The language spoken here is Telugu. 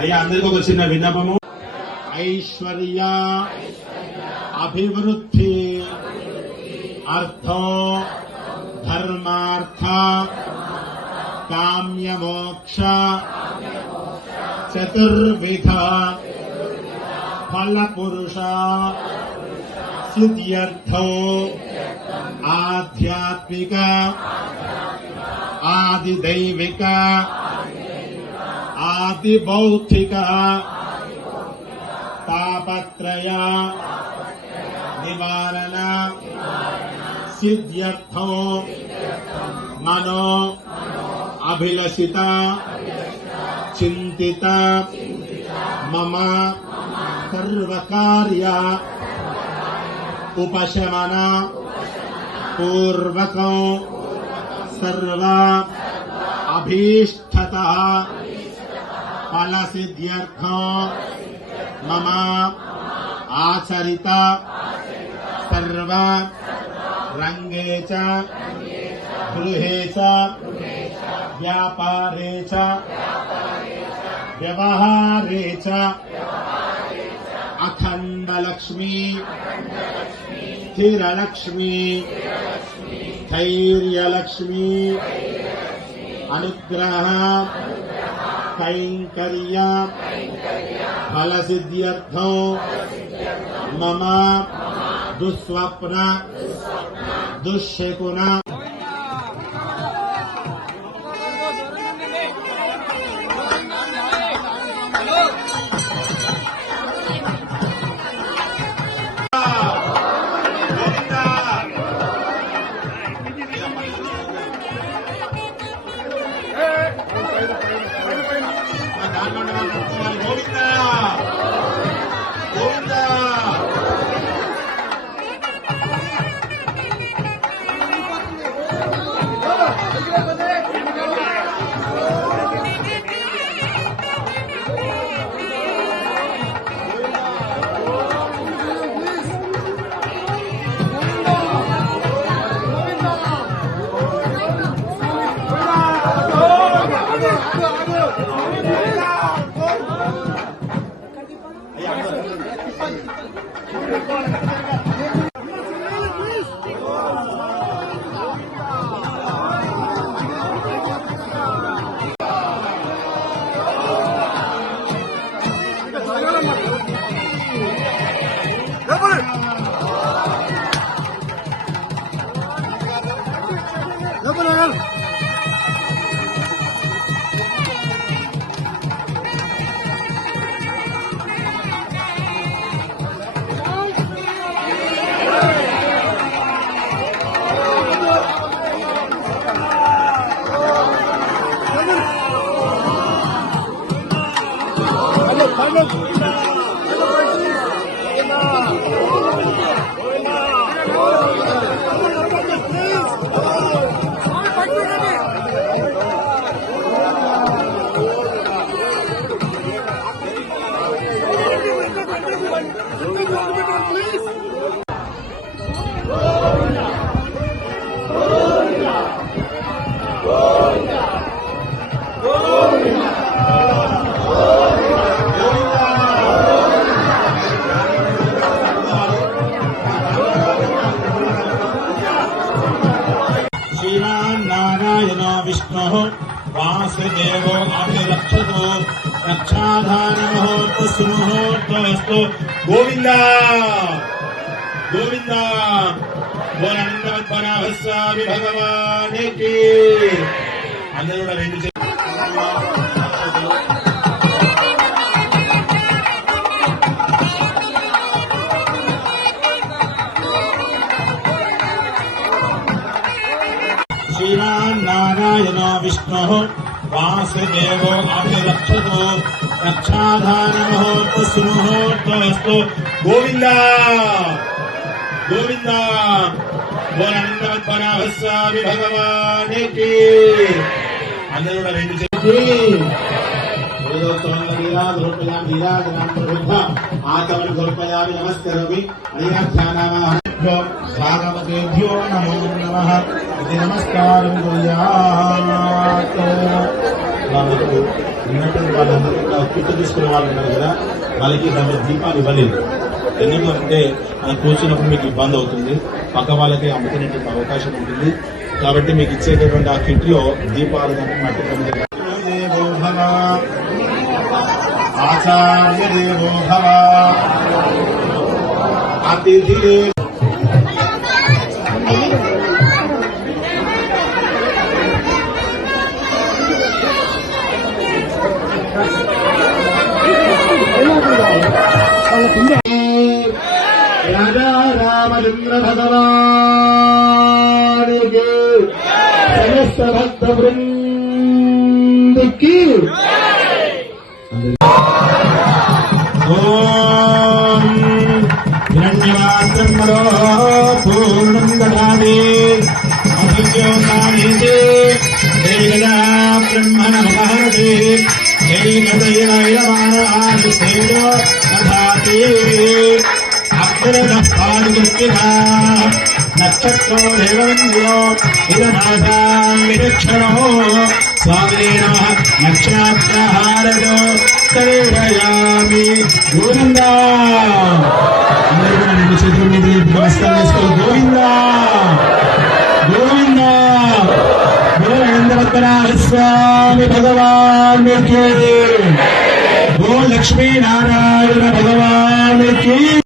అయ్యా అందరికీ ఒక చిన్న విన్నపము. ఐశ్వర్య అభివృద్ధి అర్థో ధర్మార్థ కామ్యమోక్ష చతుర్విధ ఫలపురుష సిద్ధ్యర్థో ఆధ్యాత్మిక ఆదిదైవిక ఆదిభౌతిక తాపత్రయ నివారణ సిద్ధ్యర్థో మనో అభిలషిత చింతిత మమ సర్వకార్య ఉపశమన పూర్వకం సర్వ అభీష్టత ఫలసిద్ధ్యర్థం మమ ఆచరిత సర్వ రంగే చ గృహే చ వ్యాపారే చ వ్యవహారే చ అఖండలక్ష్మీ స్థిరలక్ష్మీ ధైర్యలక్ష్మీ అనుగ్రహ కైంకర్య ఫలసిద్ధ్యర్థం మమ దుస్వప్న దుశ్శకున विष्णुः वासुदेवो अभिरक्षतो रक्षाधारमहोत्तमुहोत्तमस्तु गोविन्द गोविन्द स्वामी भगवान की अंदर रेंडु श्रीरामनारायण विष्णुः वासुदेवो अभिरक्षतो रक्षाधारमहोत्तमुहोत्तमस्तु गोविन्द गोविन्द स्वामी भगवान की अंदर रेंडु ఆచమని నమస్కరోమి భాగవతేభ్యో నమో నమః ఇది నమస్కారం కుర్యాత్. వాళ్ళకు ఉన్నటువంటి వాళ్ళందరూ కూడా కిట్ తీసుకునే వాళ్ళు ఉన్నారు కదా, వాళ్ళకి దాంట్లో దీపాలు ఇవ్వలేదు. ఎందుకంటే అది కూర్చున్నప్పుడు మీకు ఇబ్బంది అవుతుంది, పక్క వాళ్ళకి అమ్ముకునేటువంటి అవకాశం ఉంటుంది. కాబట్టి మీకు ఇచ్చేటటువంటి ఆ కిట్ లో దీపాలు కానీ మట్టి దేవో భవ ఆచార్య దేవో భవ అతిథి దేవో राजा रामचंद्र भगवान के समस्त भक्त वृंद की ओम हिरण्यवात्रमरो पूर्णं ददामि अभिज्ञानानिते एकदा ब्रह्मण महर्षि एकदैवैरमानआदितेयो दधाति అక్షరపాదుగా నక్షత్రో దేవంద్రో ఇదనాసాక్షణో స్వామి నమః నక్షత్రహారదో కరియామి గోవిందా. అందరూ చేతుల మీద నమస్కారం చేసుకోవాలి. గోవిందా గోవిందా గోవిందవత్తనాథ స్వామి భగవాన్ కి, గో లక్ష్మీ నారాయణ భగవాన్ కి.